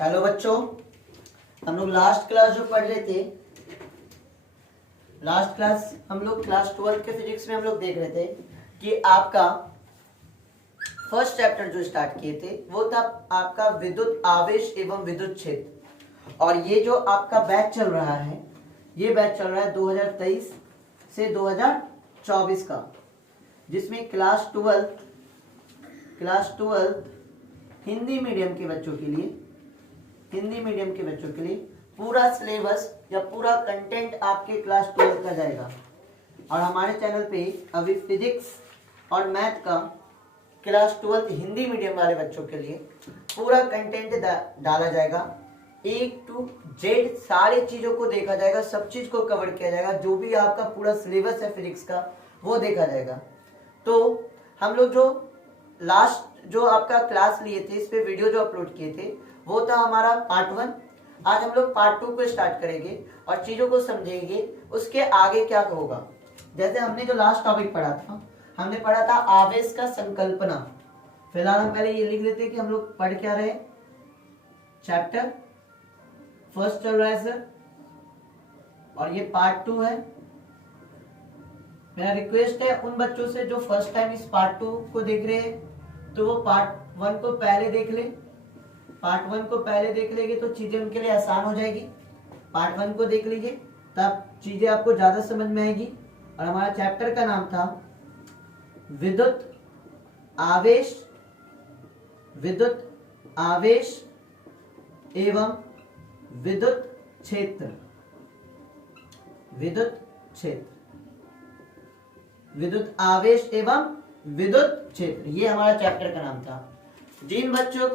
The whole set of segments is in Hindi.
हेलो बच्चों, हम लोग लास्ट क्लास जो पढ़ रहे थे, लास्ट क्लास हम लोग क्लास 12 के फिजिक्स में हम लोग देख रहे थे कि आपका फर्स्ट चैप्टर जो स्टार्ट किए थे वो था आपका विद्युत आवेश एवं विद्युत क्षेत्र। और ये जो आपका बैच चल रहा है, ये बैच चल रहा है 2023 से 2024 का, जिसमें क्लास 12 हिंदी मीडियम के बच्चों के लिए पूरा सिलेबस या पूरा कंटेंट आपके क्लास 12 का जाएगा। और हमारे चैनल पे अभी फिजिक्स और मैथ का क्लास 12 हिंदी मीडियम वाले बच्चों के लिए पूरा कंटेंट डाला जाएगा। A to Z सारी चीजों को देखा जाएगा, सब चीज को कवर किया जाएगा, जो भी आपका पूरा सिलेबस है फिजिक्स का वो देखा जाएगा। तो हम लोग जो लास्ट जो आपका क्लास लिए थे, इस पे वीडियो जो अपलोड किए थे वो था हमारा पार्ट 1। आज हम लोग पार्ट 2 को स्टार्ट करेंगे और चीजों को समझेंगे उसके आगे क्या होगा। जैसे हमने जो लास्ट टॉपिक पढ़ा था, हमने पढ़ा था आवेश का संकल्पना। फिलहाल हम पहले ये लिख लेते हैं कि हम लोग पढ़ क्या रहे। चैप्टर फर्स्ट चल रहा है सर, और ये पार्ट 2 है। मेरा रिक्वेस्ट है उन बच्चों से जो फर्स्ट टाइम इस पार्ट 2 को देख रहे हैं, तो वो पार्ट 1 को पहले देख ले। पार्ट 1 को पहले देख लेंगे तो चीजें उनके लिए आसान हो जाएगी। पार्ट 1 को देख लीजिए, तब चीजें आपको ज्यादा समझ में आएगी। और हमारा चैप्टर का नाम था विद्युत आवेश एवं विद्युत क्षेत्र। विद्युत आवेश एवं विद्युत क्षेत्र, ये हमारा चैप्टर का नाम था। जिन बच्चों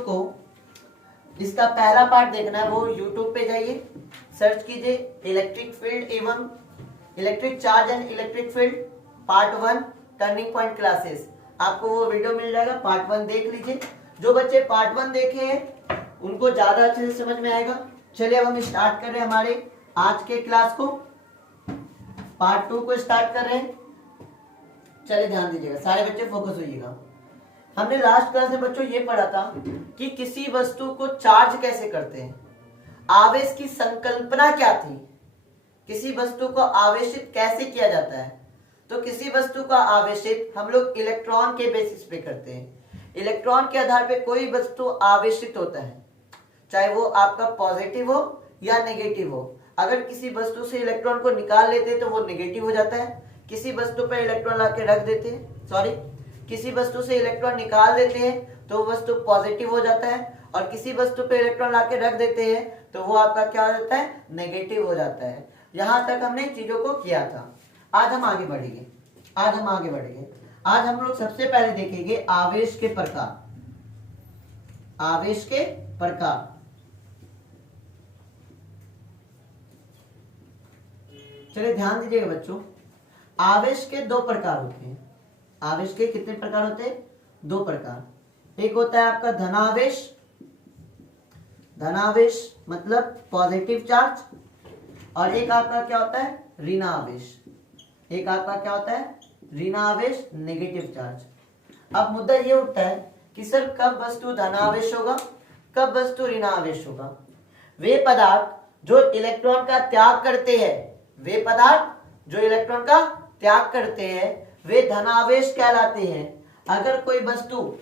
को इसका पहला पार्ट देखना है वो यूट्यूब पे जाइए, सर्च कीजिए इलेक्ट्रिक फील्ड एवं electric charge and electric field part 1 turning point classes, आपको वो वीडियो मिल जाएगा। पार्ट 1 देख लीजिए। जो बच्चे पार्ट 1 देखे हैं उनको ज्यादा अच्छे से समझ में आएगा। चलिए अब हम स्टार्ट कर रहे हैं हमारे आज के क्लास को। पार्ट 2 को स्टार्ट कर रहे हैं। चलिए ध्यान दीजिएगा, सारे बच्चे फोकस होइएगा। हमने लास्ट क्लास में बच्चों ये पढ़ा था कि किसी वस्तु को चार्ज कैसे करते हैं, आवेश की संकल्पना क्या थी, किसी वस्तु को आवेशित कैसे किया जाता है। तो किसी वस्तु का आवेशित हम लोग इलेक्ट्रॉन के बेसिस पे करते हैं। इलेक्ट्रॉन के आधार पे कोई वस्तु आवेशित होता है, चाहे वो आपका पॉजिटिव हो या नेगेटिव हो। अगर किसी वस्तु से इलेक्ट्रॉन को निकाल लेते हैं तो वो नेगेटिव हो जाता है। किसी वस्तु पर इलेक्ट्रॉन लाके रख देते हैं, किसी वस्तु से इलेक्ट्रॉन निकाल देते हैं तो वस्तु पॉजिटिव हो जाता है, और किसी वस्तु पे इलेक्ट्रॉन लाके रख देते हैं तो वो आपका क्या हो जाता है, नेगेटिव हो जाता है। यहां तक हमने चीजों को किया था। आज हम आगे बढ़ेंगे। आज हम लोग सबसे पहले देखेंगे आवेश के प्रकार। चलिए ध्यान दीजिएगा बच्चों, आवेश के 2 प्रकार होते हैं। आवेश के कितने प्रकार होते हैं? 2 प्रकार। एक होता है आपका धनावेश मतलब पॉजिटिव चार्ज, और एक आपका क्या होता है, ऋणावेश नेगेटिव चार्ज। अब मुद्दा ये उठता है कि सर कब वस्तु धनावेश होगा, कब वस्तु ऋणावेश होगा। वे पदार्थ जो इलेक्ट्रॉन का त्याग करते हैं वे धनावेश कहलाते हैं। अगर कोई वस्तु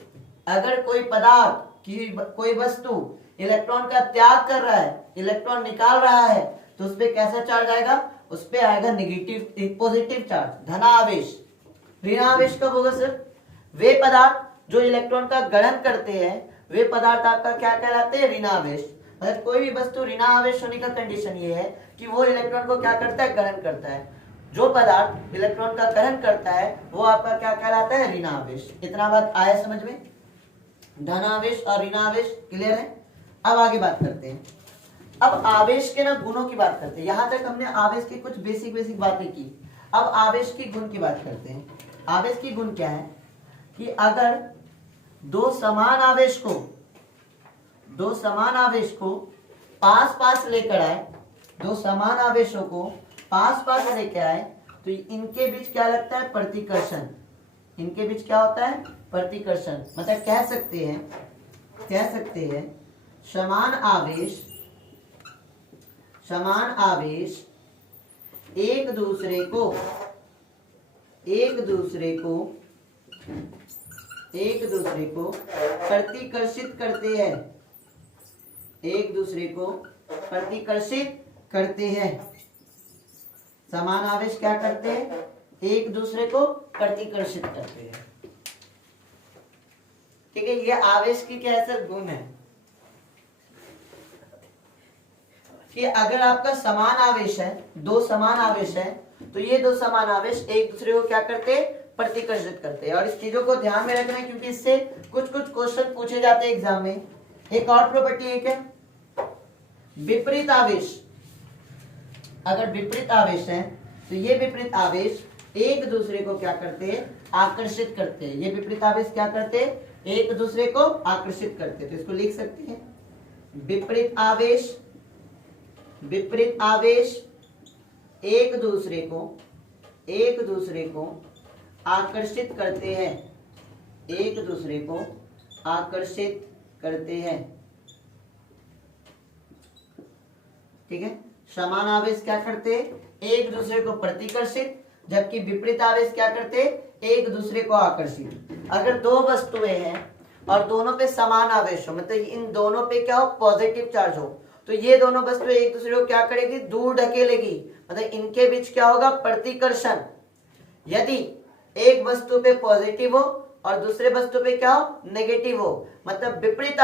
इलेक्ट्रॉन का त्याग कर रहा है, इलेक्ट्रॉन निकाल रहा है, तो उस पे कैसा चार्ज आएगा, उस पे आएगा नेगेटिव पॉजिटिव चार्ज, धनावेश। ऋणावेश कब होगा सर? वे पदार्थ जो इलेक्ट्रॉन का ग्रहण करते हैं वे पदार्थ आपका क्या कहलाते हैं, ऋणावेश। मतलब कोई भी वस्तु ऋणावेश होने का कंडीशन ये है कि वो इलेक्ट्रॉन को क्या करता है, ग्रहण करता है। जो पदार्थ इलेक्ट्रॉन का ग्रहण करता है वो आपका क्या कहलाता है, ऋणावेश। इतना बात आया समझ में? धनावेश और ऋणावेश क्लियर है। अब आगे बात करते हैं। अब आवेश के गुणों की बात करते हैं। यहां तक हमने आवेश की कुछ बेसिक बातें की। अब आवेश की गुण की बात करते हैं। आवेश की गुण क्या है कि अगर दो समान आवेश को पास लेकर आए, दो समान आवेशों को पास लेकर आए, तो इनके बीच क्या लगता है, प्रतिकर्षण। इनके बीच क्या होता है, प्रतिकर्षण। मतलब कह सकते हैं समान आवेश एक दूसरे को प्रतिकर्षित करते हैं। समान आवेश क्या करते हैं, एक दूसरे को प्रतिकर्षित करते हैं। ठीक है, ये आवेश की क्या है सर, गुण है कि अगर आपका समान आवेश है, दो समान आवेश है, तो ये दो समान आवेश एक दूसरे को क्या करते हैं, प्रतिकर्षित करते हैं। और इस चीजों को ध्यान में रखना है क्योंकि इससे कुछ क्वेश्चन पूछे जाते हैं एग्जाम में। एक और प्रॉपर्टी है क्या, विपरीत आवेश। अगर विपरीत आवेश है तो ये विपरीत आवेश एक दूसरे को क्या करते हैं, आकर्षित करते हैं। ये विपरीत आवेश क्या करते हैं, एक दूसरे को आकर्षित करते हैं। तो इसको लिख सकते हैं, विपरीत आवेश एक दूसरे को आकर्षित करते हैं। ठीक है, समान आवेश क्या करते हैं, एक दूसरे को प्रतिकर्षित, जबकि विपरीत आवेश क्या करते हैं, एक दूसरे को आकर्षित। अगर दो वस्तुएं हैं और दोनों पे समान आवेश हो, मतलब इन दोनों पे क्या हो, पॉजिटिव चार्ज हो, तो ये दोनों वस्तुएं एक दूसरे को क्या करेगी, दूर ढकेलेगी। मतलब इनके बीच क्या होगा, प्रतिकर्षण। यदि एक वस्तु पे पॉजिटिव हो और दूसरे वस्तु पे क्या हो, नेगेटिव हो, मतलब विपरीत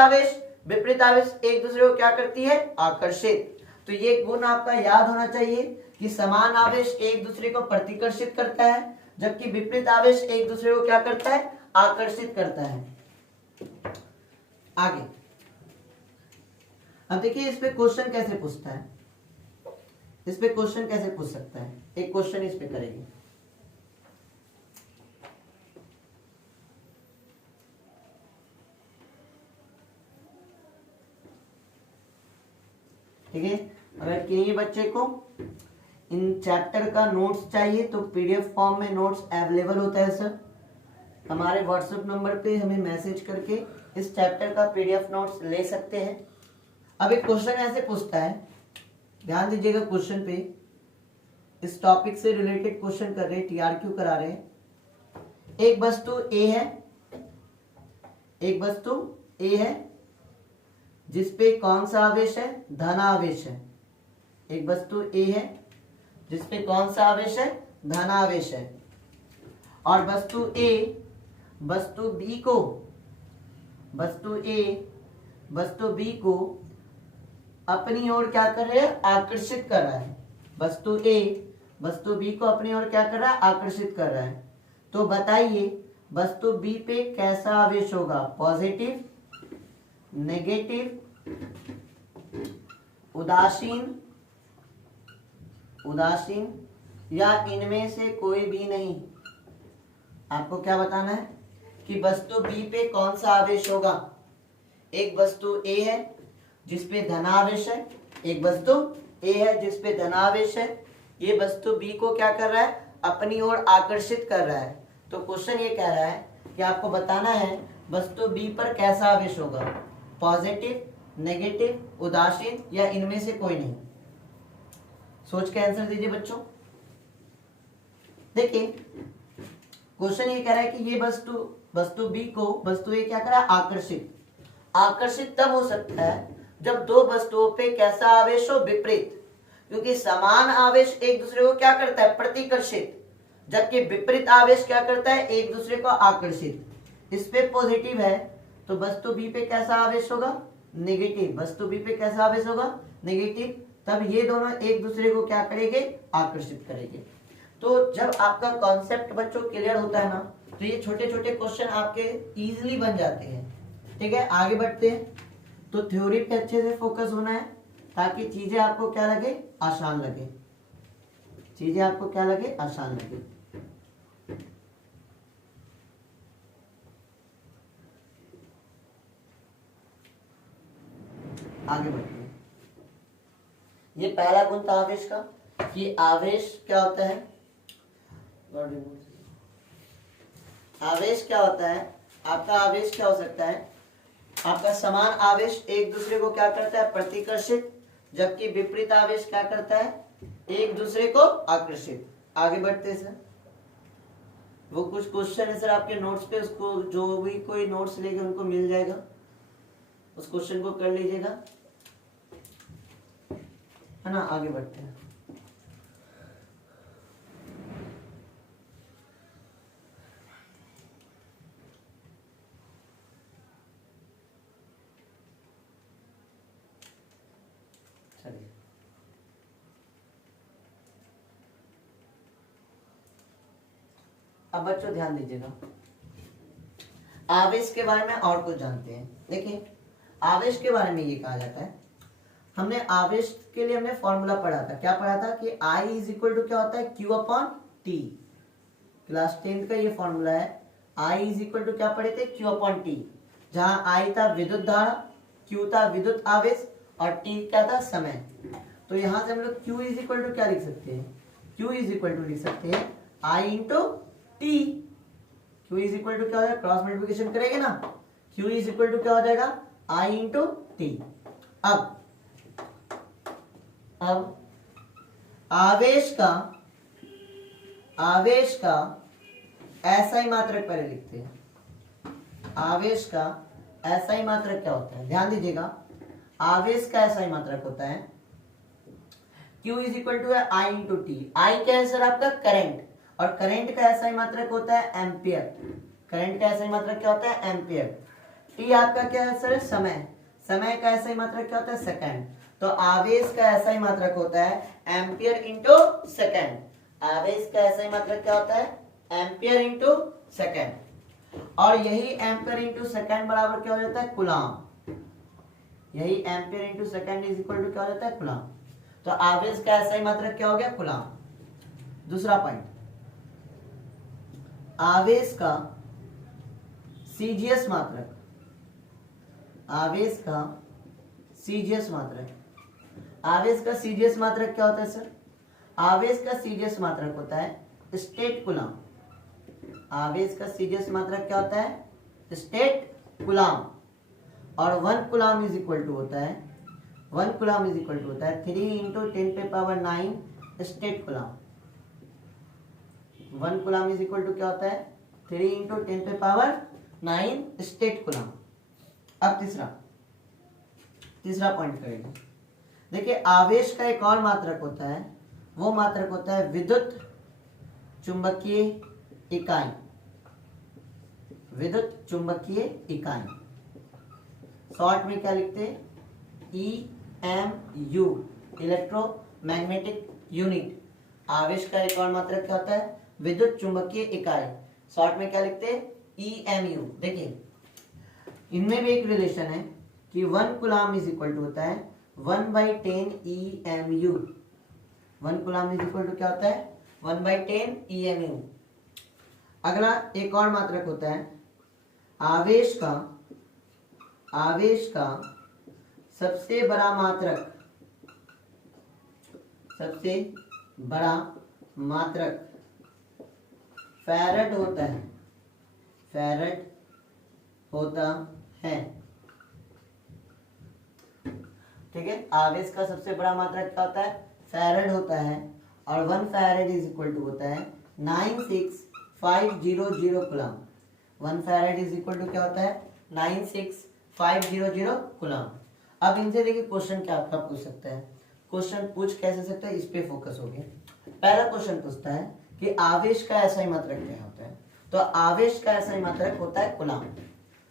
आवेश एक दूसरे को क्या करती है, आकर्षित। तो ये गुण आपका याद होना चाहिए कि समान आवेश एक दूसरे को प्रतिकर्षित करता है, जबकि विपरीत आवेश एक दूसरे को क्या करता है, आकर्षित करता है। आगे अब देखिए इस पे क्वेश्चन कैसे पूछता है, इस पे क्वेश्चन कैसे पूछ सकता है। एक क्वेश्चन इस पे करेंगे, ठीक है। अगर किसी बच्चे को इन चैप्टर का नोट्स चाहिए तो पीडीएफ फॉर्म में नोट्स अवेलेबल होता है सर। हमारे व्हाट्सएप नंबर पे हमें मैसेज करके इस चैप्टर का पीडीएफ नोट्स ले सकते हैं। अब एक क्वेश्चन ऐसे पूछता है, ध्यान दीजिएगा क्वेश्चन पे, इस टॉपिक से रिलेटेड क्वेश्चन कर रहे हैं, टीआरक्यू करा रहे हैं। एक वस्तु ए है जिसपे कौन सा आवेश है, धन आवेश है। एक वस्तु ए है जिसपे कौन सा आवेश है, धन आवेश है। और वस्तु बी को अपनी ओर क्या कर रहे हैं, आकर्षित कर रहा है। वस्तु बी को अपनी ओर क्या कर रहा है, आकर्षित कर रहा है। तो बताइए वस्तु बी पे कैसा आवेश होगा, पॉजिटिव, नेगेटिव, उदासीन या इनमें से कोई भी नहीं। आपको क्या बताना है कि वस्तु बी पे कौन सा आवेश होगा। एक वस्तु ए है जिसपे धनावेश है, एक वस्तु ए है जिसपे धनावेश है। ये वस्तु बी को क्या कर रहा है, अपनी ओर आकर्षित कर रहा है। तो क्वेश्चन ये कह रहा है कि आपको बताना है वस्तु बी पर कैसा आवेश होगा, पॉजिटिव, नेगेटिव, उदासीन या इनमें से कोई नहीं। सोच के आंसर दीजिए बच्चों। देखिए क्वेश्चन ये कह रहा है कि ये वस्तु बी को वस्तु ए क्या कर रहा है, आकर्षित तब हो सकता है जब दो वस्तुओं पे कैसा आवेश हो, विपरीत। क्योंकि समान आवेश एक दूसरे को क्या करता है, प्रतिकर्षित, जबकि विपरीत आवेश क्या करता है, एक दूसरे को आकर्षित। इस पे पॉजिटिव है तो वस्तु बी पे कैसा आवेश होगा, नेगेटिव। वस्तु बी पे कैसा आवेश होगा, नेगेटिव। तब ये दोनों एक दूसरे को क्या करेंगे, आकर्षित करेंगे। तो जब आपका कॉन्सेप्ट बच्चों क्लियर होता है ना, तो ये छोटे छोटे क्वेश्चन आपके इजीली बन जाते हैं। ठीक है, आगे बढ़ते हैं। तो थ्योरी पे अच्छे से फोकस होना है ताकि चीजें आपको क्या लगे, आसान लगे। चीजें आपको क्या लगे, आसान लगे। आगे बढ़ते हैं। ये पहला गुण था आवेश का कि आवेश क्या होता है, आवेश क्या होता है, आपका आवेश क्या हो सकता है, आपका समान आवेश एक दूसरे को क्या करता है, प्रतिकर्षित, जबकि विपरीत आवेश क्या करता है, एक दूसरे को आकर्षित। आगे बढ़ते सर, वो कुछ क्वेश्चन है सर आपके नोट्स पे, उसको जो भी कोई नोट्स लेके उनको मिल जाएगा, उस क्वेश्चन को कर लीजिएगा, है ना। आगे बढ़ते हैं। चलिए अब बच्चों ध्यान दीजिएगा, आवेश के बारे में और कुछ जानते हैं। देखिए आवेश के बारे में ये कहा जाता है, हमने आवेश के लिए हमने फॉर्मूला पढ़ा था, क्या पढ़ा था कि I इज इक्वल टू क्या होता है, Q upon T। Class 10th का ये फॉर्मूला है, I इज इक्वल टू क्या पढ़े थे, Q अपॉन T, जहां I था विद्युत धारा, Q था विद्युत आवेश और T क्या था, समय। तो यहां से हम लोग Q इज इक्वल टू क्या लिख सकते हैं, Q इज इक्वल टू लिख सकते हैं I into T। Q is equal to क्या हो जाएगा, क्रॉस मल्टीप्लिकेशन करेंगे ना, Q इज इक्वल टू क्या हो जाएगा, I इंटू T। अब आवेश का ऐसा ही मात्रक पहले लिखते हैं। आवेश का ऐसा ही मात्रक क्या होता है, ध्यान दीजिएगा, आवेश का ऐसा ही मात्रक होता है Q इज इक्वल टू है I इंटू टी। I क्या है सर, आपका करंट, और करंट का ऐसा ही मात्रक होता है एम्पियर। करंट का ऐसा ही मात्रक क्या होता है, एम्पियर। T आपका क्या है सर, समय। समय का ऐसा ही मात्रक क्या होता है, सेकंड। तो आवेश का ऐसा ही मात्रक होता है एम्पियर इंटू सेकंड। आवेश का ऐसा ही मात्रक क्या होता है, एम्पियर इंटू सेकंड। और यही एम्पियर इंटू सेकंड बराबर क्या हो जाता है, कूलाम। यही ampere into second is equal to क्या हो जाता है, कूलाम। तो आवेश का ऐसा ही मात्रक क्या हो गया, कूलाम। दूसरा पॉइंट, आवेश का सीजीएस मात्रक, आवेश का सीजीएस मात्रक, आवेश का सीजीएस मात्रक क्या होता है सर, आवेश का सीजीएस मात्रक होता है स्टेट कूलाम। आवेश का सीजीएस मात्रक क्या होता है, स्टेट कूलाम। और 1 कूलाम इज इक्वल टू होता है, 1 कूलाम इज इक्वल टू होता है 3 इंटू 10 पे power 9 stat coulomb. 1 coulomb is equal to क्या होता है, 3 इंटू 10 पे पावर 9 स्टेट कूलाम। अब तीसरा पॉइंट करेंगे। देखिए आवेश का एक और मात्रक होता है, वो मात्रक होता है विद्युत चुंबकीय इकाई। विद्युत चुंबकीय इकाई, शॉर्ट में क्या लिखते हैं, EMU, इलेक्ट्रोमैग्नेटिक यूनिट। आवेश का एक और मात्रक क्या होता है, विद्युत चुंबकीय इकाई, शॉर्ट में क्या लिखते हैं, EMU। देखिए इनमें भी एक रिलेशन है कि 1 कूलाम इज इक्वल टू होता है 1/10 EMU। 1 coulomb is equal to क्या होता है, 1/10 EMU। अगला एक और मात्रक होता है आवेश का सबसे बड़ा मात्रक फैराड होता है, फैराड होता है। ठीक है, आवेश का सबसे बड़ा मात्रक क्या होता है, फैराड होता है। और 1 फैराड इज इक्वल टू होता है 96500 coulomb. 1 farad is equal to क्या होता है, 96500 कूलाम। अब इनसे देखिए क्वेश्चन क्या आपका पूछ सकता है, क्वेश्चन पूछ कैसे सकता है, इस पे फोकस हो गया। पहला क्वेश्चन पूछता है कि आवेश का ऐसा ही मात्रक क्या होता है, तो आवेश का ऐसा ही मात्रक होता है कूलाम।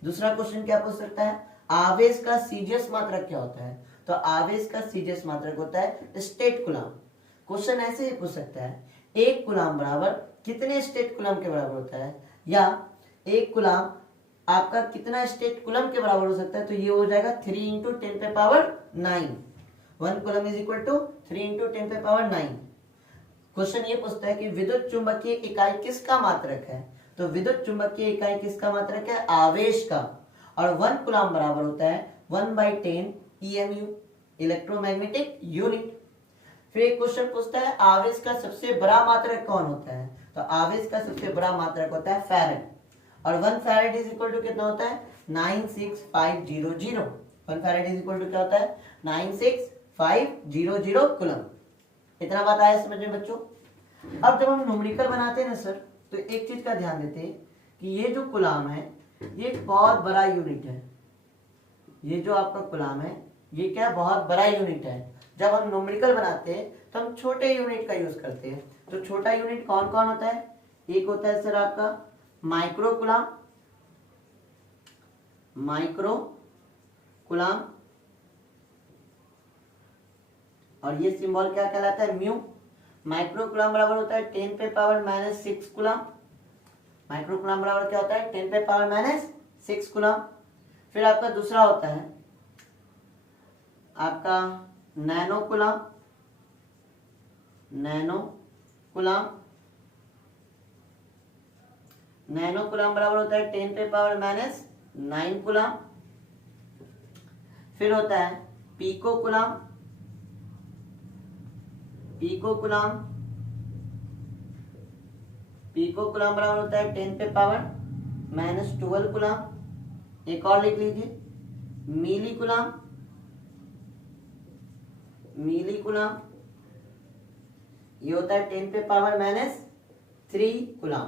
दूसरा क्वेश्चन क्या पूछ सकता है, आवेश का सीजीएस मात्रक क्या होता है, तो आवेश का सीजीएस मात्रक होता है स्टेट कूलाम। क्वेश्चन ऐसे ही पूछ सकता है 1 कूलाम बराबर कितने स्टेट कूलाम के बराबर होता है, या 1 कूलाम आपका कितना स्टेट कूलाम के बराबर हो सकता है, तो ये हो जाएगा 3 इंटू 10 पे power 9। 1 coulomb is equal to 3 into 10 पे पावर 9। क्वेश्चन ये पूछता है कि विद्युत चुंबकीय इकाई किसका मात्रक है, तो विद्युत चुंबकीय इकाई किसका मात्रक है, आवेश का। और 1 कूलाम बराबर होता है 1/10 EMU, इलेक्ट्रोमैग्नेटिक यूनिट। फिर एक क्वेश्चन पूछता है आवेश का सबसे बड़ा मात्रक कौन होता है, तो आवेश का सबसे बड़ा मात्रक होता है फैराड। और 1 फैरेड इज इक्वल टू कितना होता है 96500। 1 फैरेड इज इक्वल टू क्या होता है 96500 कूलम। इतना बात आया समझ में बच्चों। अब जब हम न्यूमेरिकल बनाते हैं ना सर, तो एक चीज का ध्यान देते हैं कि ये जो कूलम है ये एक बहुत बड़ा यूनिट है। ये जो आपका कूलम है ये क्या बहुत बड़ा यूनिट है। जब हम न्यूमेरिकल बनाते हैं तो हम छोटे यूनिट का यूज करते हैं। तो छोटा यूनिट कौन कौन होता है, एक होता है सर आपका माइक्रो कूलम, माइक्रो कूलम, और ये सिंबल क्या कहलाता है म्यू। माइक्रो कूलम बराबर होता है 10 पे power minus 6 coulomb. Micro coulomb बराबर क्या होता है 10 पे पावर माइनस 6 कूलम। फिर आपका दूसरा होता है आपका nano coulomb, nano coulomb, nano coulomb बराबर होता है 10 पे पावर माइनस 9 कूलम। फिर होता है pico coulomb, pico coulomb, pico coulomb बराबर होता है 10 पे पावर माइनस 12 कूलम। एक और लिख लीजिए मिली कूलम, मिली कूलम ये होता है 10 पे पावर माइनस 3 कूलम।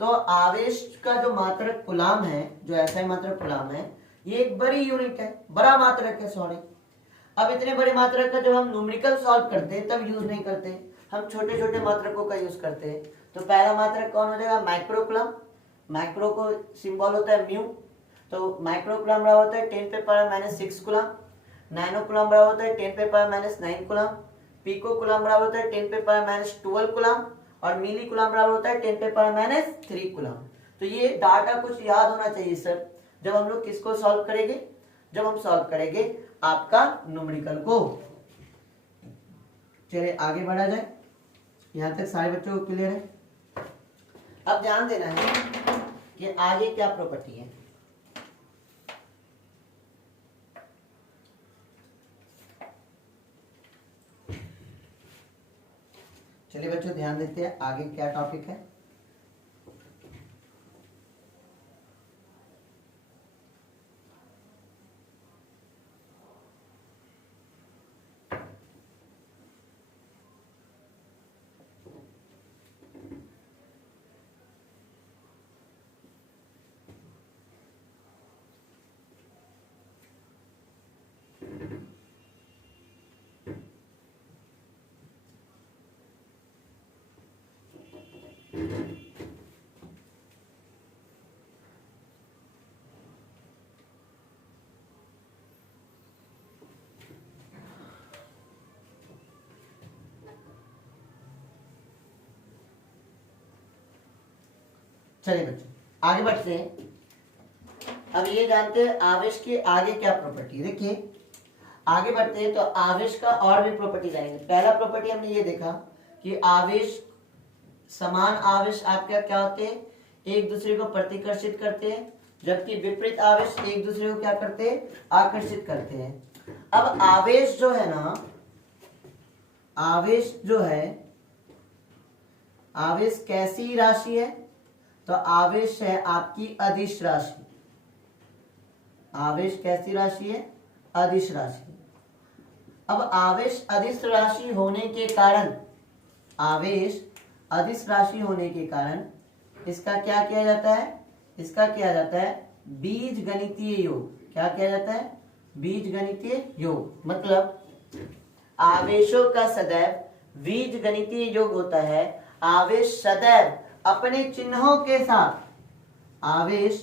तो आवेश का जो मात्रक कूलम है, जो ऐसा ही मात्रक कूलम है, ये एक बड़ी यूनिट है, बड़ा मात्रक है सॉरी। अब इतने बड़े मात्रक का जब हम न्यूमेरिकल सॉल्व करते हैं तब यूज नहीं करते, हम छोटे छोटे मात्रकों का यूज करते हैं। तो पहला मात्रक कौन हो जाएगा माइक्रो कूलम। माइक्रो को सिंबल होता है म्यू। तो माइक्रो कूलम बराबर होता है 10 पे power minus 6 coulomb. Nano coulomb बराबर होता है 10 पे power minus 9 coulomb. Pico coulomb बराबर होता है 10 पे पावर माइनस 12 कूलम। और मिली कूलम बराबर होता है 10 पे पावर माइनस 3 कूलम। तो ये डाटा कुछ याद होना चाहिए सर, जब हम लोग किसको सॉल्व करेंगे, जब हम सॉल्व करेंगे आपका न्यूमेरिकल को। चलिए आगे बढ़ा जाए, यहां तक सारे बच्चों को क्लियर है। अब ध्यान देना है कि आगे क्या प्रॉपर्टी है। चलिए बच्चों ध्यान देते हैं आगे क्या टॉपिक है। चलिए बच्चों आगे बढ़ते हैं। अब ये जानते हैं आवेश के आगे क्या प्रॉपर्टी। देखिए आगे बढ़ते हैं तो आवेश का और भी प्रॉपर्टी जानेंगे। पहला प्रॉपर्टी हमने ये देखा कि आवेश, समान आवेश आपके क्या होते हैं, एक दूसरे को प्रतिकर्षित करते हैं, जबकि विपरीत आवेश एक दूसरे को क्या करते हैं, आकर्षित करते हैं। अब आवेश जो है ना, आवेश जो है, आवेश कैसी राशि है, तो आवेश है आपकी अदिश राशि। आवेश कैसी राशि है, अदिश राशि। अब आवेश अदिश राशि होने के कारण, आवेश अदिश राशि होने के कारण इसका क्या किया जाता है, इसका किया जाता है बीज गणितीय योग। क्या किया जाता है, बीज गणितीय योग। मतलब आवेशों का सदैव बीज गणितीय योग होता है। आवेश सदैव अपने चिन्हों के साथ, आवेश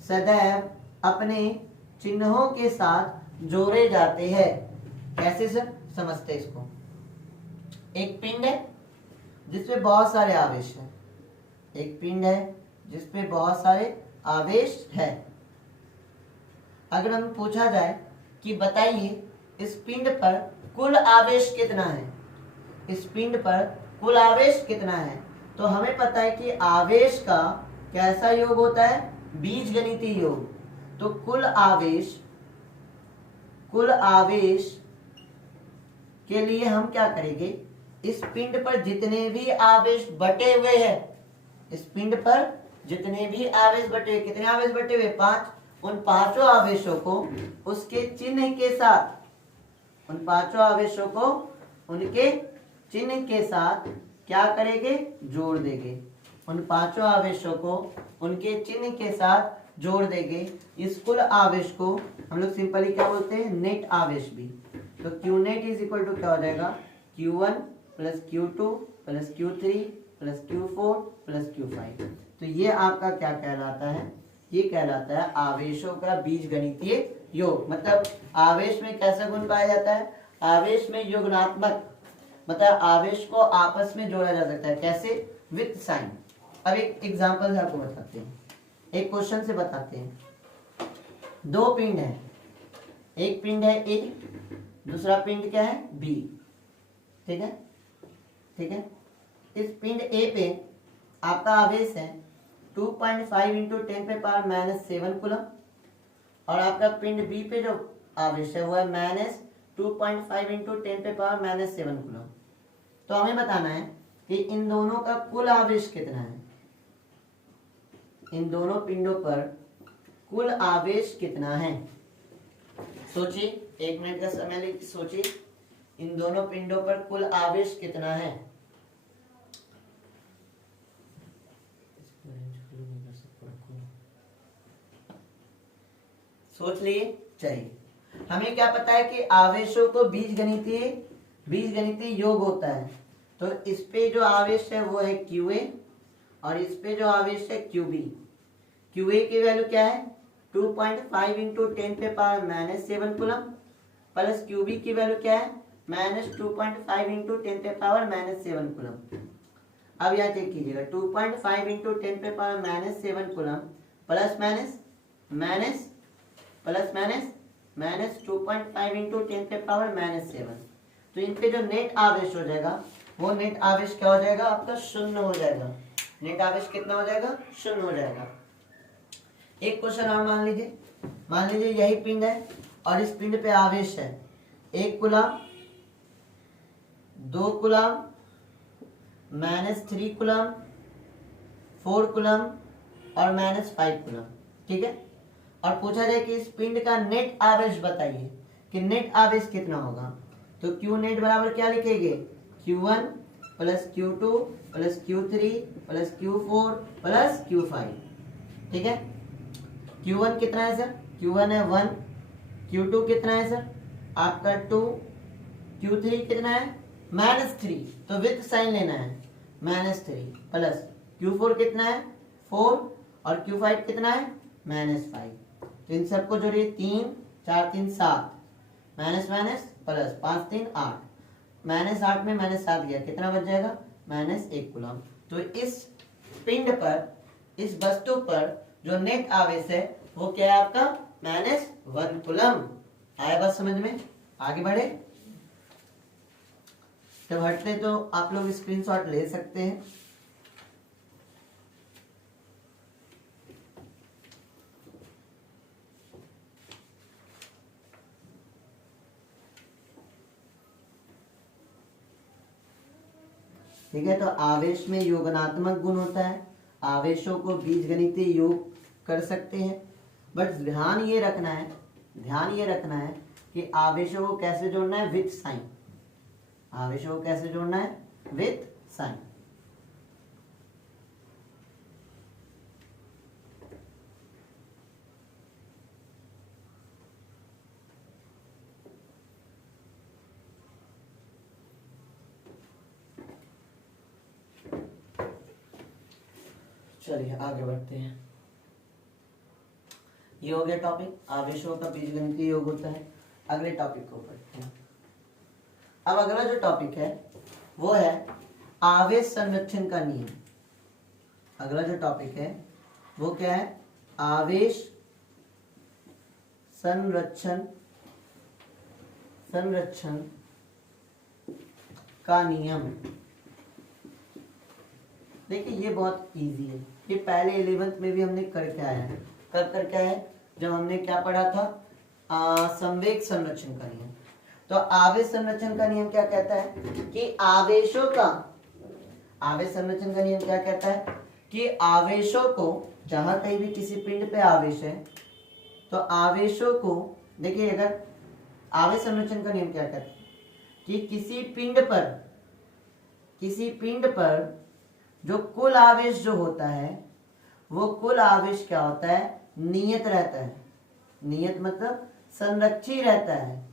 सदैव अपने चिन्हों के साथ जोड़े जाते हैं। कैसे सर, समझते इसको। एक पिंड है जिसमें बहुत सारे आवेश हैं, एक पिंड है जिसमें बहुत सारे आवेश है। अगर हमें पूछा जाए कि बताइए इस पिंड पर कुल आवेश कितना है, इस पिंड पर कुल आवेश कितना है, तो हमें पता है कि आवेश का कैसा योग होता है, बीजगणितीय योग। तो कुल आवेश, कुल आवेश के लिए हम क्या करेंगे, इस पिंड पर जितने भी आवेश बटे हुए हैं, इस पिंड पर जितने भी आवेश बटे, कितने आवेश बटे हुए 5, उन पांचों आवेशों को उसके चिन्ह के साथ, उन पांचों आवेशों को उनके चिन्ह के साथ क्या करेंगे, जोड़ देंगे। उन पांचों आवेशों को उनके चिन्ह के साथ जोड़ देंगे। इस कुल आवेश को हम लोग सिंपली क्या बोलते हैं, नेट आवेश भी। तो Q net is equal to क्या हो जाएगा, Q1 plus Q2 plus Q3 plus Q4 plus Q5। तो ये आपका क्या कहलाता है, ये कहलाता है आवेशों का बीजगणितीय योग। मतलब आवेश में कैसा गुण पाया जाता है, आवेश में योगात्मक, मतलब आवेश को आपस में जोड़ा जा सकता है। कैसे, विथ साइन। अब एक एग्जांपल से आपको बताते हैं, एक क्वेश्चन से बताते हैं। दो पिंड है, एक पिंड है A, दूसरा पिंड क्या है B। ठीक है, ठीक है। इस पिंड A पे आपका आवेश है 2.5 इंटू 10 पे पावर माइनस 7 कूलम, और आपका पिंड B पे जो आवेश है वो है माइनस 2.5 इंटू 10 पे पावर माइनस 7 कूलम। तो हमें बताना है कि इन दोनों का कुल आवेश कितना है, इन दोनों पिंडों पर कुल आवेश कितना है। सोचिए, 1 मिनट का समय लेके सोचिए, इन दोनों पिंडों पर कुल आवेश कितना है। सोच लिए, चाहिए। हमें क्या पता है कि आवेशों को बीजगणितीय योग होता है। तो इस पे जो आवेश है वो है QA, और इस पे जो आवेश है QB। QA की वैल्यू क्या है 2.5 इंटू 10 पे power minus 7 coulomb, plus QB की वैल्यू क्या है माइनस 2.5 इंटू 10 पे पावर माइनस 7 कूलम। अब यहाँ चेक कीजिएगा, 2.5 इंटू 10 पे power minus 7 coulomb plus minus minus plus minus minus 2.5 into 10 पे पावर माइनस 7। तो इन पे जो नेट आवेश हो जाएगा वो नेट आवेश क्या हो जाएगा आपका, शून्य हो जाएगा। नेट आवेश कितना हो जाएगा, शून्य हो जाएगा। एक क्वेश्चन और मान लीजिए यही पिंड है और इस पिंड पे आवेश है 1 coulomb, 2 coulomb, minus 3 coulomb, 4 coulomb और माइनस 5 कूलम। ठीक है, और पूछा जाए कि इस पिंड का नेट आवेश बताइए कि नेट आवेश कितना होगा। तो Q नेट बराबर क्या लिखेंगे, Q1 plus Q2 plus Q3 plus Q4 plus Q5। ठीक है, Q1 कितना है सर, Q1 है 1, Q2 कितना है सर आपका 2, Q3 कितना है -3, तो विथ साइन लेना है -3, प्लस Q4 कितना है 4, और Q5 कितना है -5। तो इन सबको जोड़िए, 3 4 3 7, माइनस माइनस प्लस 5 3 8, -8 में -7 गया, कितना बच जाएगा -1 कूलम। तो इस पिंड पर, इस वस्तु पर जो नेट आवेश है वो क्या है आपका -1 कूलम। आया बात समझ में, आगे बढ़े। जब हटते तो आप लोग स्क्रीनशॉट ले सकते हैं। ठीक है, तो आवेश में योगात्मक गुण होता है, आवेशों को बीजगणितीय योग कर सकते हैं। बट ध्यान ये रखना है कि आवेशों को कैसे जोड़ना है, विथ साइन। आवेशों को कैसे जोड़ना है, विथ साइन। चलिए आगे बढ़ते हैं। ये हो गया टॉपिक, आवेशों का बीजगणितीय योग होता है। अगले टॉपिक को पढ़ते हैं। अब अगला जो टॉपिक है वो है आवेश संरक्षण का नियम। अगला जो टॉपिक है वो क्या है, आवेश संरक्षण का नियम। देखिए ये बहुत इजी है, ये पहले 11th में भी हमने करके आया है। कब करके आया है, जब हमने क्या पढ़ा था, संवेग संरक्षण का नियम। तो आवेश संरक्षण का नियम क्या कहता है कि आवेश संरक्षण का नियम क्या कहता है कि आवेशों को, जहां कहीं भी किसी पिंड पे आवेश है तो आवेशों को, देखिए अगर आवेश संरक्षण का नियम क्या कहता है कि किसी पिंड पर जो कुल आवेश जो होता है वो कुल आवेश क्या होता है, नियत रहता है। नियत मतलब संरक्षित रहता है,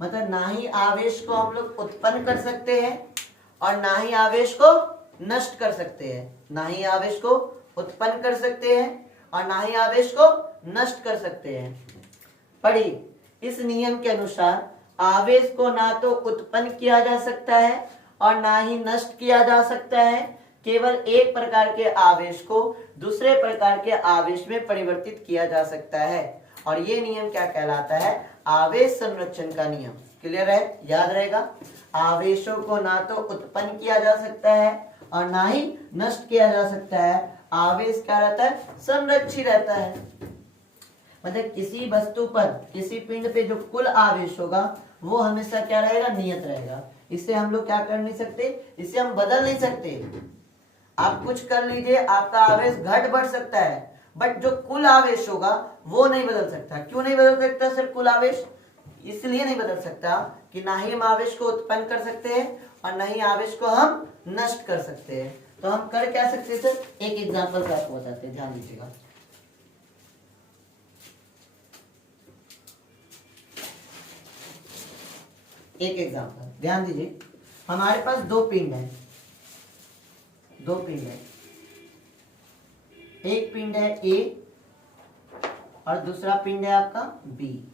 मतलब ना ही आवेश को हम लोग उत्पन्न कर सकते हैं और ना ही आवेश को नष्ट कर सकते हैं। ना ही आवेश को उत्पन्न कर सकते हैं और ना ही आवेश को नष्ट कर सकते हैं। पढ़िए, इस नियम के अनुसार आवेश को ना तो उत्पन्न किया जा सकता है और ना ही नष्ट किया जा सकता है। केवल एक प्रकार के आवेश को दूसरे प्रकार के आवेश में परिवर्तित किया जा सकता है और ये नियम क्या कहलाता है, आवेश संरक्षण का नियम। क्लियर है, याद रहेगा। आवेशों को ना तो उत्पन्न किया जा सकता है और ना ही नष्ट किया जा सकता है। आवेश क्या रहता है, संरक्षित रहता है। मतलब किसी वस्तु पर, किसी पिंड पे जो कुल आवेश होगा वो हमेशा क्या रहेगा, नियत रहेगा। इससे हम लोग क्या कर नहीं सकते, इसे हम बदल नहीं सकते। आप कुछ कर लीजिए, आपका आवेश घट बढ़ सकता है, बट जो कुल आवेश होगा वो नहीं बदल सकता। क्यों नहीं बदल सकता सर कुल आवेश? इसलिए नहीं बदल सकता कि ना ही हम आवेश को उत्पन्न कर सकते हैं और ना ही आवेश को हम नष्ट कर सकते हैं। तो हम कर क्या सकते हैं सर, एक एग्जांपल से आपको बताते हैं, ध्यान दीजिएगा। एक एग्जांपल ध्यान दीजिए। हमारे पास दो पिंड है, एक पिंड है ए और दूसरा पिंड है आपका बी।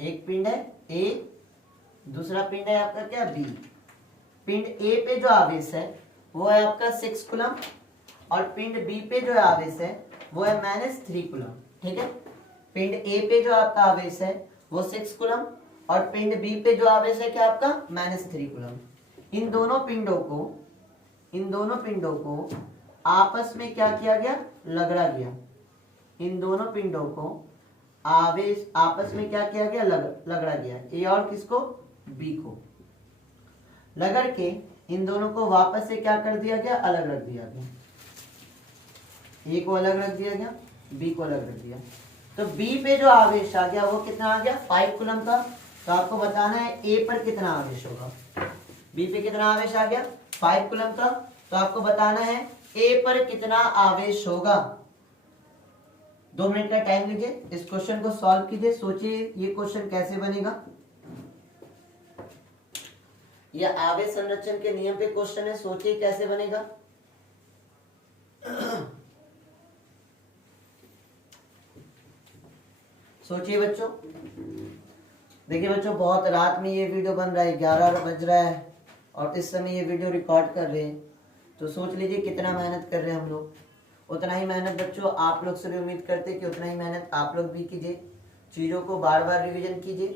एक पिंड है ए, दूसरा पिंड है आपका क्या, बी। पिंड ए पे जो आवेश है वो है आपका 6 कूलम और पिंड बी पे जो आवेश है वो है -3 कूलम। ठीक है, पिंड ए पे जो आपका आवेश है वो 6 कूलम और पिंड बी पे जो आवेश है क्या आपका, -3 कूलम। इन दोनों पिंडों को आपस में क्या किया गया, लगड़ा गया। इन दोनों पिंडों को आवेश आपस में क्या किया गया, लगड़ा गया। ए और किसको, बी को। लगड़ के इन दोनों को वापस से क्या कर दिया गया, अलग रख दिया गया। ए को अलग रख दिया गया, बी को अलग रख दिया। तो बी पे जो आवेश आ गया वो कितना आ गया, 5 कूलम का। तो आपको बताना है ए पर कितना आवेश होगा। बी पे कितना आवेश आ गया, 5 कूलम का। तो आपको बताना है ए पर कितना आवेश होगा। 2 मिनट का टाइम लीजिए, इस क्वेश्चन को सॉल्व कीजिए। सोचिए ये क्वेश्चन कैसे बनेगा। यह आवेश संरक्षण के नियम पे क्वेश्चन है, सोचिए कैसे बनेगा। सोचिए बच्चों। देखिए बच्चों, बहुत रात में ये वीडियो बन रहा है, 11 बज रहा है और इस समय ये वीडियो रिकॉर्ड कर रहे हैं। तो सोच लीजिए कितना मेहनत कर रहे हैं हम लोग। उतना ही मेहनत बच्चों आप लोग से भी उम्मीद करते हैं कि उतना ही मेहनत आप लोग भी कीजिए। चीज़ों को बार बार रिवीजन कीजिए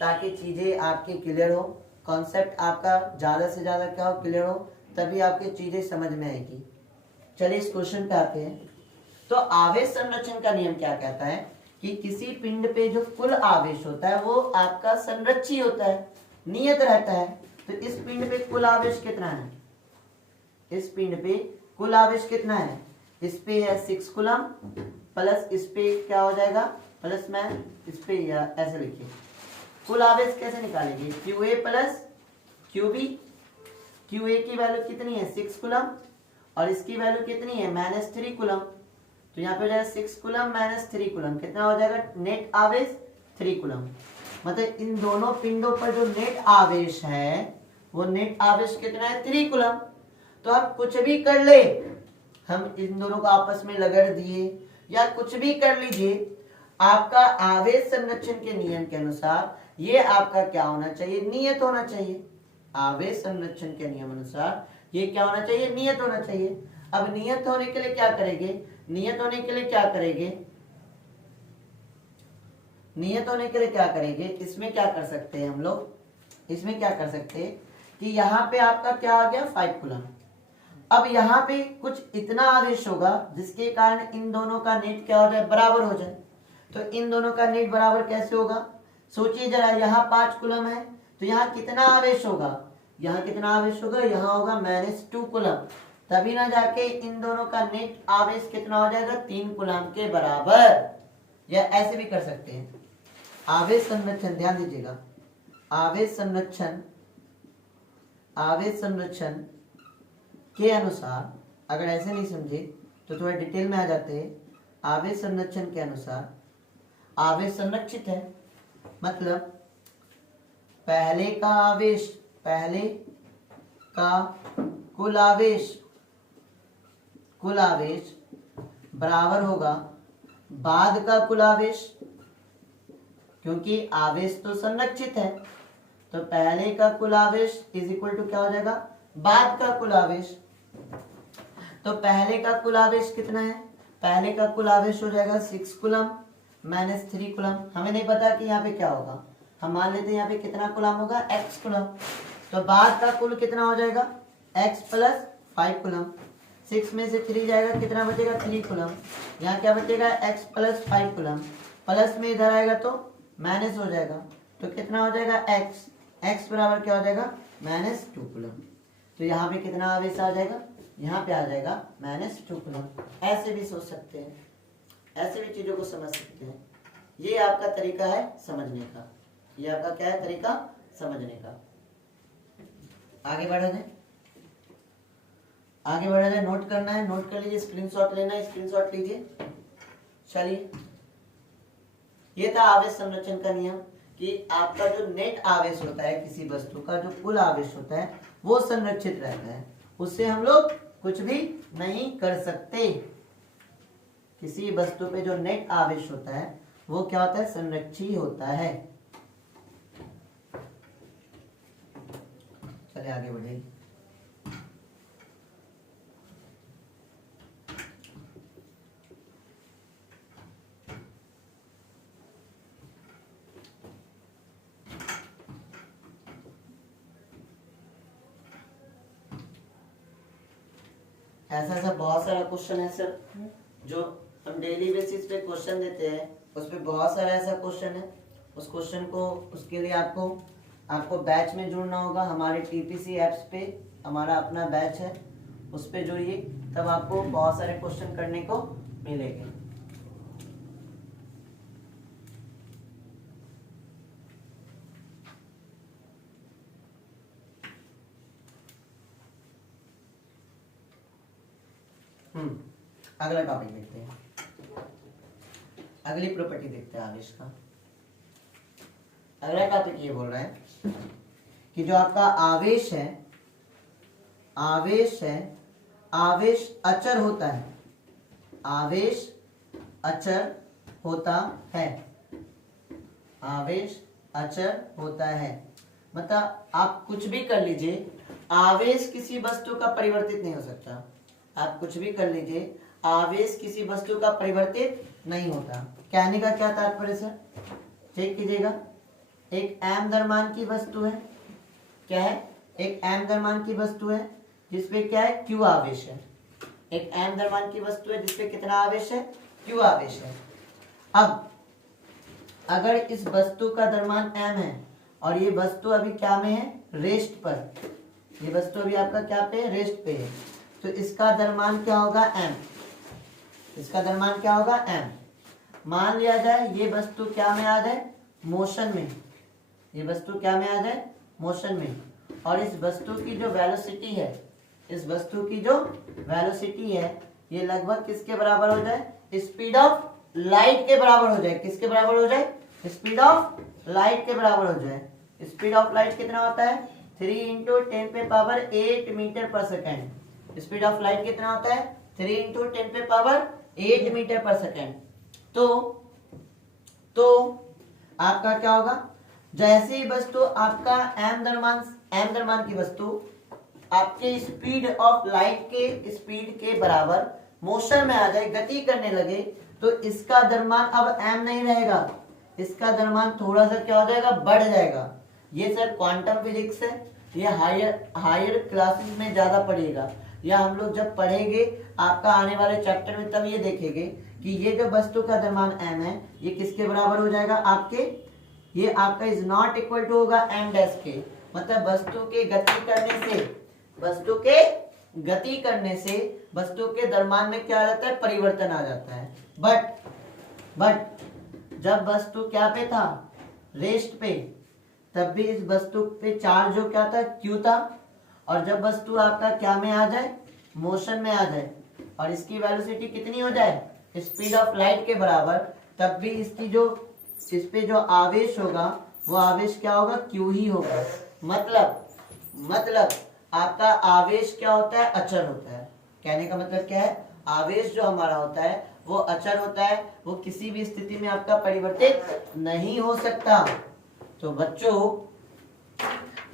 ताकि चीज़ें आपकी क्लियर हो, कॉन्सेप्ट आपका ज़्यादा से ज़्यादा क्या हो, क्लियर हो, तभी आपकी चीज़ें समझ में आएगी। चलिए इस क्वेश्चन पे आते हैं। तो आवेश संरक्षण का नियम क्या कहता है कि किसी पिंड पे जो कुल आवेश होता है वो आपका संरक्षित होता है, नियत रहता है। तो इस पिंड पे कुल आवेश कितना है, इस पिंड पे कुल आवेश कितना है, इस पे है 6 कूलम प्लस इस पे क्या हो जाएगा, प्लस में इस पे या ऐसे लिखिए। कुल आवेश कैसे निकालेंगे, QA प्लस QB। QA की वैल्यू कितनी है, 6 कूलम और इसकी वैल्यू कितनी है, -3 कूलम। तो यहाँ पे हो जाएगा 6 कूलम -3 कूलम, कितना हो जाएगा, नेट आवेश 3 कूलम। मतलब इन दोनों पिंडों पर जो नेट आवेश है वो नेट आवेश कितना है, 3 कूलम। तो आप कुछ भी कर ले, हम इन दोनों को आपस में लगड़ दिए या कुछ भी कर लीजिए, आपका आवेश संरक्षण के नियम के अनुसार ये आपका क्या होना चाहिए, नियत होना चाहिए। आवेश संरक्षण के नियम अनुसार ये क्या होना चाहिए, नियत होना चाहिए। अब नियत होने के लिए क्या करेंगे, नियत होने के लिए क्या करेंगे, नियत होने के लिए क्या करेंगे, इसमें क्या कर सकते हैं हम लोग, इसमें क्या कर सकते हैं कि यहाँ पे आपका क्या आ गया, 5 कूलम। अब यहाँ पे कुछ इतना आवेश होगा जिसके कारण इन दोनों का नेट क्या हो जाए, बराबर हो जाए। तो इन दोनों का नेट बराबर कैसे होगा, सोचिए जरा। यहाँ 5 कूलम है तो यहाँ कितना आवेश होगा, यहाँ कितना आवेश होगा, यहाँ होगा -2 कूलम। तभी ना जाके इन दोनों का नेट आवेश कितना हो जाएगा, 3 कूलम के बराबर। या ऐसे भी कर सकते हैं, आवेश संरक्षण, ध्यान दीजिएगा, आवेश संरक्षण के अनुसार, अगर ऐसे नहीं समझे तो थोड़ा डिटेल में आ जाते हैं। आवेश संरक्षण के अनुसार आवेश संरक्षित है, मतलब पहले का कुल आवेश बराबर होगा बाद का कुल आवेश, क्योंकि आवेश तो संरक्षित है, तो पहले का कुल आवेश इज इक्वल टू क्या हो जाएगा, बाद का कुल आवेश। तो पहले का कुल आवेश कितना है, पहले का कुल आवेश हो जाएगा 6 कूलम माइनस 3 कूलम। हमें नहीं पता कि यहाँ पे क्या होगा, हम मान लेते हैं यहाँ पे कितना कूलम होगा, x कूलम। तो बाद का कुल कितना हो जाएगा, x प्लस 5 कूलम। 6 में से 3 जाएगा, कितना बचेगा, 3 कूलम। यहाँ क्या बचेगा, x प्लस 5 कूलम। प्लस में इधर आएगा तो माइनस हो जाएगा, तो कितना हो जाएगा, x बराबर क्या हो जाएगा, माइनस 2 कूलम। तो यहाँ पे कितना आवेश आ जाएगा, यहाँ पे आ जाएगा माइनस 2 कूलम। ऐसे भी सोच सकते हैं, ऐसे भी चीजों को समझ सकते हैं। ये आपका तरीका है समझने का, ये आपका क्या है, तरीका समझने का। आगे बढ़ा जाए, नोट करना है, नोट कर लीजिए, स्क्रीनशॉट लेना है, स्क्रीनशॉट लीजिए। चलिए, ये था आवेश संरक्षण का नियम कि आपका जो नेट आवेश होता है किसी वस्तु का, जो कुल आवेश होता है वो संरक्षित रहता है, उससे हम लोग कुछ भी नहीं कर सकते। किसी वस्तु पे जो नेट आवेश होता है वो क्या होता है, संरक्षित होता है। चलिए आगे बढ़े। ऐसा बहुत सारा क्वेश्चन है सर, जो हम डेली बेसिस पे क्वेश्चन देते हैं, उस पे बहुत सारा ऐसा क्वेश्चन है। उस क्वेश्चन को, उसके लिए आपको बैच में जुड़ना होगा। हमारे टीपीसी एप्स पे हमारा अपना बैच है, उस पे जुड़िए, तब आपको बहुत सारे क्वेश्चन करने को मिलेंगे। अगला टॉपिक देखते हैं, अगली प्रॉपर्टी देखते हैं आवेश का। अगला टॉपिक ये बोल रहा है कि जो आपका आवेश है, आवेश अचर होता है, आवेश अचर होता है, आवेश अचर होता है। मतलब आप कुछ भी कर लीजिए, आवेश किसी वस्तु का परिवर्तित नहीं हो सकता। आप कुछ भी कर लीजिए, आवेश किसी वस्तु का परिवर्तित नहीं होता। कहने का क्या तात्पर्य सर, चेक कीजिएगा। एक m द्रव्यमान की वस्तु है, क्या है, एक m द्रव्यमान की वस्तु है जिसपे क्या है, q आवेश है। एक m द्रव्यमान की वस्तु है जिसपे कितना आवेश है, q आवेश है। अब अगर इस वस्तु का द्रव्यमान m है और ये वस्तु अभी क्या में है, रेस्ट पर, ये वस्तु अभी आपका क्या पे है, रेस्ट पे है, तो इसका द्रव्यमान क्या होगा, m। इसका द्रव्यमान क्या होगा, m। मान लिया जाए ये वस्तु क्या में आ जाए, मोशन में, ये वस्तु क्या में आ जाए, मोशन में, और इस वस्तु की जो वेलोसिटी है, इस वस्तु की जो वेलोसिटी है, ये लगभग किसके बराबर हो जाए, स्पीड ऑफ लाइट के बराबर हो जाए। किसके बराबर हो जाए, स्पीड ऑफ लाइट के बराबर हो जाए। स्पीड ऑफ लाइट कितना होता है, 3 × 10⁸ मीटर पर सेकेंड। स्पीड ऑफ लाइट कितना होता है, 3 × 10⁸ मीटर पर सेकेंड। तो आपका क्या होगा, जैसे ही वस्तु आपका m द्रव्यमान की वस्तु आपके स्पीड ऑफ लाइट के स्पीड के बराबर मोशन में आ जाए, गति करने लगे, तो इसका द्रव्यमान अब m नहीं रहेगा, इसका द्रव्यमान थोड़ा सा क्या हो जाएगा, बढ़ जाएगा। ये सर क्वांटम फिजिक्स है, ये हायर क्लासेस में ज्यादा पढ़िएगा, या हम लोग जब पढ़ेंगे आपका आने वाले चैप्टर में, तब ये देखेंगे कि ये जो वस्तु का द्रव्यमान m है, ये किसके बराबर हो जाएगा आपके, ये आपका इज नॉट इक्वल टू होगा m डैश के। मतलब वस्तु के गति करने से, वस्तु के गति करने से वस्तु के द्रव्यमान में क्या आ जाता है, परिवर्तन आ जाता है। बट जब वस्तु क्या पे था, रेस्ट पे, तब भी इस वस्तु पे चार्ज जो क्या था, क्यू था। और जब वस्तु आपका क्या में आ जाए, मोशन में आ जाए और इसकी वेलोसिटी कितनी हो जाए, स्पीड ऑफ लाइट के बराबर, तब भी इसकी जो इस पे जो आवेश होगा वो आवेश क्या होगा, क्यू ही होगा। मतलब आपका आवेश क्या होता है, अचर होता है। कहने का मतलब क्या है, आवेश जो हमारा होता है वो अचर होता है, वो किसी भी स्थिति में आपका परिवर्तित नहीं हो सकता। तो बच्चों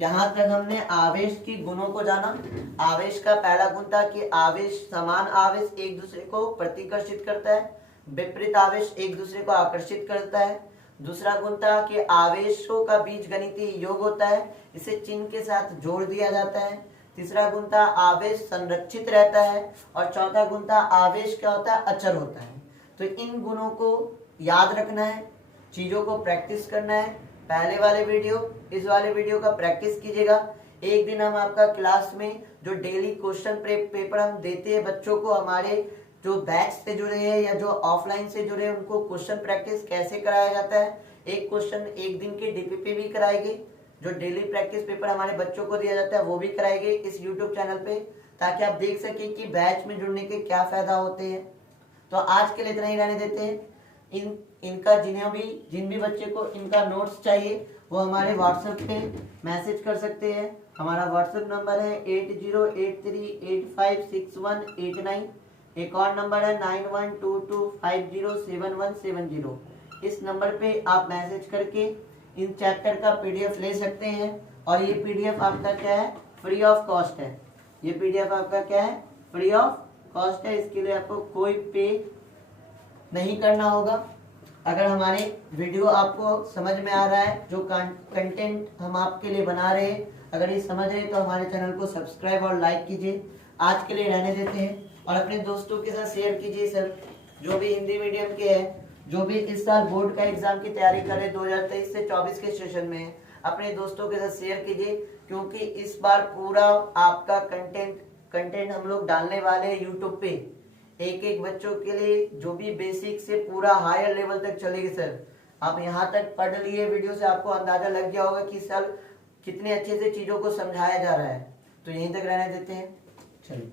यहाँ तक हमने आवेश की गुणों को जाना। आवेश का पहला गुण था कि आवेश, समान आवेश एक दूसरे को प्रतिकर्षित करता है, विपरीत आवेश एक दूसरे को आकर्षित करता है। दूसरा गुण था कि आवेशों का बीजगणितीय योग होता है, इसे चिन्ह के साथ जोड़ दिया जाता है। तीसरा गुण था आवेश संरक्षित रहता है और चौथा गुण था आवेश क्या होता है, अचर होता है। तो इन गुणों को याद रखना है, चीजों को प्रैक्टिस करना है। पहले वाले वीडियो, इस वाले वीडियो का प्रैक्टिस कीजिएगा। एक दिन हम आपका क्लास में जो डेली क्वेश्चन पेपर हम देते हैं बच्चों को, हमारे जो बैच से जुड़े हैं या जो ऑफलाइन से जुड़े हैं, उनको क्वेश्चन प्रैक्टिस कैसे कराया जाता है, एक क्वेश्चन एक दिन के डीपीपी भी कराएंगे। जो डेली प्रैक्टिस पेपर हमारे बच्चों को दिया जाता है वो भी कराएंगे इस यूट्यूब चैनल पे, ताकि आप देख सकें कि बैच में जुड़ने के क्या फायदा होते हैं। तो आज के लिए इतना ही रहने देते हैं। इनका जिन भी बच्चे को इनका नोट्स चाहिए वो हमारे व्हाट्सएप पे मैसेज कर सकते हैं। हमारा व्हाट्सएप नंबर है 8083856189। एक और नंबर है 9122507170। इस नंबर पे आप मैसेज करके इन चैप्टर का पीडीएफ ले सकते हैं। और ये पीडीएफ आपका क्या है, फ्री ऑफ कॉस्ट है। ये पीडीएफ आपका क्या है, फ्री ऑफ कॉस्ट है। इसके लिए आपको कोई पे नहीं करना होगा। अगर हमारे वीडियो आपको समझ में आ रहा है, जो कंटेंट हम आपके लिए बना रहे हैं, अगर ये समझ रहे हैं तो हमारे चैनल को सब्सक्राइब और लाइक कीजिए। आज के लिए रहने देते हैं और अपने दोस्तों के साथ शेयर कीजिए। सर जो भी हिंदी मीडियम के हैं, जो भी इस साल बोर्ड का एग्जाम की तैयारी कर रहे 2023 से 24 के सेशन में, अपने दोस्तों के साथ शेयर कीजिए, क्योंकि इस बार पूरा आपका कंटेंट हम लोग डालने वाले हैं यूट्यूब पे। एक एक बच्चों के लिए जो भी बेसिक से पूरा हायर लेवल तक चलेगी। सर आप यहाँ तक पढ़ लिए वीडियो से, आपको अंदाजा लग गया होगा कि सर कितने अच्छे से चीजों को समझाया जा रहा है। तो यहीं तक रहने देते हैं, चलिए।